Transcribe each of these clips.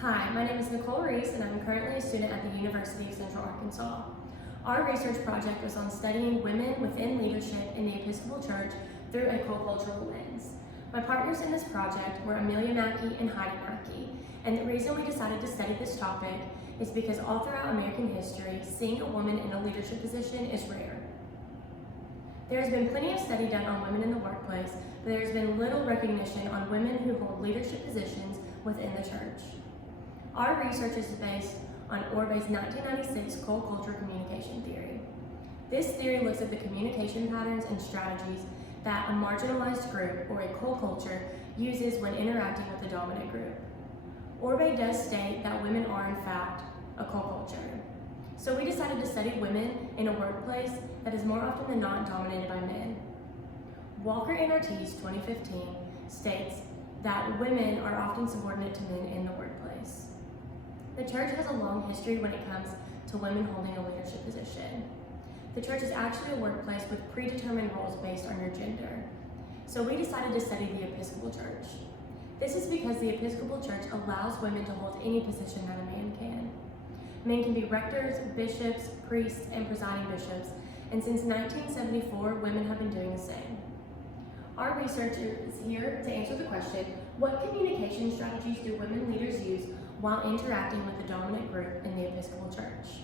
Hi, my name is Nicole Reese, and I'm currently a student at the University of Central Arkansas. Our research project was on studying women within leadership in the Episcopal Church through a co-cultural lens. My partners in this project were Amelia Mackey and Heidi Mackey, and the reason we decided to study this topic is because all throughout American history, seeing a woman in a leadership position is rare. There has been plenty of study done on women in the workplace, but there has been little recognition on women who hold leadership positions within the church. Our research is based on Orbe's 1996 co-cultural communication theory. This theory looks at the communication patterns and strategies that a marginalized group or a co-culture uses when interacting with the dominant group. Orbe does state that women are in fact a co-culture. So we decided to study women in a workplace that is more often than not dominated by men. Walker and Ortiz 2015 states that women are often subordinate to men in the workplace. The church has a long history when it comes to women holding a leadership position. The church is actually a workplace with predetermined roles based on your gender. So we decided to study the Episcopal Church. This is because the Episcopal Church allows women to hold any position that a man can. Men can be rectors, bishops, priests, and presiding bishops, and since 1974, women have been doing the same. Our researcher is here to answer the question, what communication strategies do women leaders use while interacting with the dominant group in the Episcopal Church?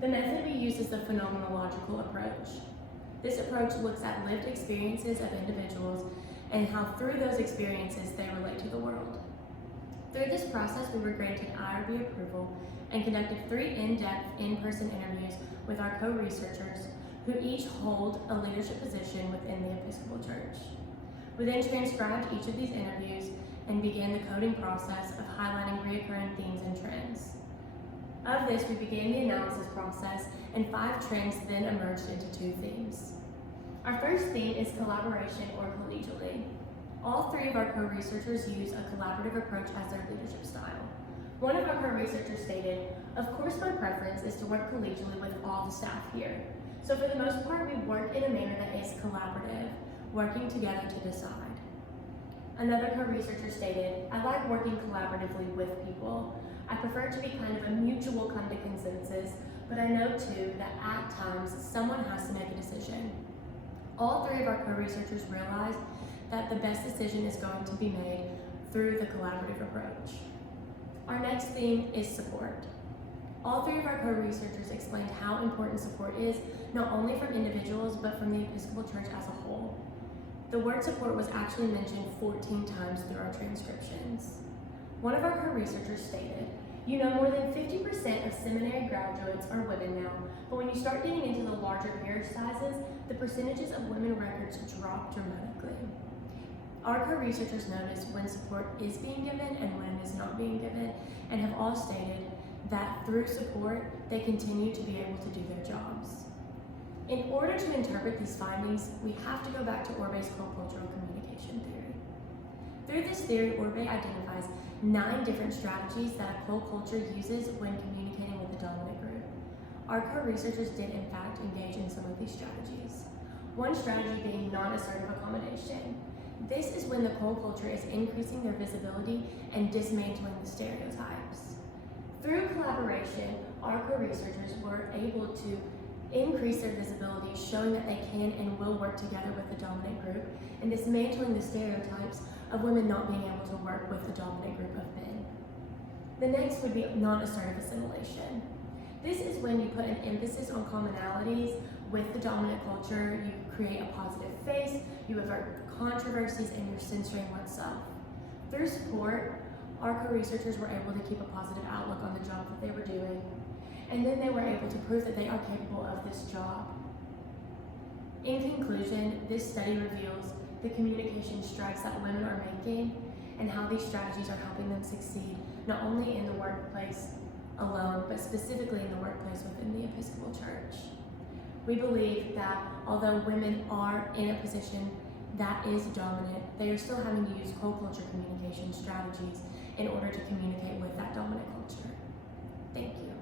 The method we use is the phenomenological approach. This approach looks at lived experiences of individuals and how through those experiences they relate to the world. Through this process, we were granted IRB approval and conducted 3 in-depth in-person interviews with our co-researchers who each hold a leadership position within the Episcopal Church. We then transcribed each of these interviews and began the coding process of highlighting recurring themes and trends. Of this, we began the analysis process, and 5 trends then emerged into 2 themes. Our first theme is collaboration or collegiality. All 3 of our co-researchers use a collaborative approach as their leadership style. One of our co-researchers stated, "Of course my preference is to work collegially with all the staff here. So for the most part, we work in a manner that is collaborative, working together to decide." Another co-researcher stated, "I like working collaboratively with people. I prefer it to be kind of a mutual come to consensus, but I know too that at times someone has to make a decision." All 3 of our co-researchers realized that the best decision is going to be made through the collaborative approach. Our next theme is support. All 3 of our co-researchers explained how important support is, not only from individuals, but from the Episcopal Church as a whole. The word support was actually mentioned 14 times through our transcriptions. One of our co-researchers stated, "You know, more than 50% of seminary graduates are women now, but when you start getting into the larger parish sizes, the percentages of women records drop dramatically." Our co-researchers noticed when support is being given and when it is not being given, and have all stated that through support, they continue to be able to do their jobs. In order to interpret these findings, we have to go back to Orbe's co-cultural communication theory. Through this theory, Orbe identifies 9 different strategies that a co-culture uses when communicating with the dominant group. Our co-researchers did in fact engage in some of these strategies. One strategy being non-assertive accommodation. This is when the co-culture is increasing their visibility and dismantling the stereotypes. Through collaboration, our co-researchers were able to increase their visibility, showing that they can and will work together with the dominant group, and dismantling the stereotypes of women not being able to work with the dominant group of men. The next would be non-assertive assimilation. This is when you put an emphasis on commonalities with the dominant culture, you create a positive face, you avert controversies, and you're censoring oneself. Through support, our co-researchers were able to keep a positive outlook on the job that they were doing, and then they were able to prove that they are capable of this job. In conclusion, this study reveals the communication strikes that women are making and how these strategies are helping them succeed, not only in the workplace alone, but specifically in the workplace within the Episcopal Church. We believe that although women are in a position that is dominant, they are still having to use co-culture communication strategies in order to communicate with that dominant culture. Thank you.